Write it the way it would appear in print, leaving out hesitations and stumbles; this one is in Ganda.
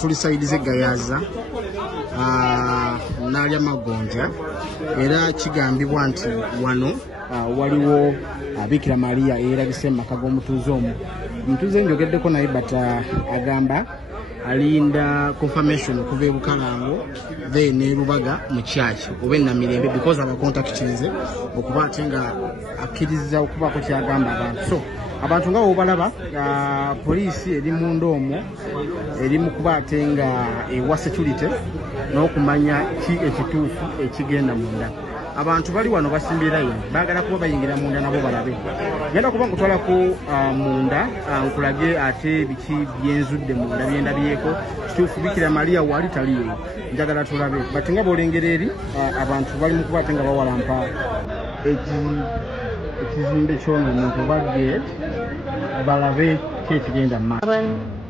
tuli saidi z'Egayaza n'alya Magonja era kigambibwa nti wano waliwo Bikira Maria eyerabise mu maka g'omutuuze omwo. Omutuuze njogeddeko naye but agamba alinda confirmation okuva e Bukalango then ne Lubaga mu church oba Namirembe because abakontakitize okuba ate nga akkiriza okubaako kyagamba abantu. So abantu nga obalaba poliisi eri munda omwo eri mu kuba ate nga ewa security n'okumanya ki ekituufu ekigenda munda. Abantu bali wano basimbirayo baagala kuba bayingira munda nabo balabe. Ngenda kuba nkutwalako munda nkulage ate biki byenzudde munda byendabyeko kituufu Bikira Maria wali taliyo njagala tulabe but nga bolengera eri abantu bali mu kuba ate nga bawalampa ekizimbe ky'ono omuntu bagge balabe kyekigenda mu maaso.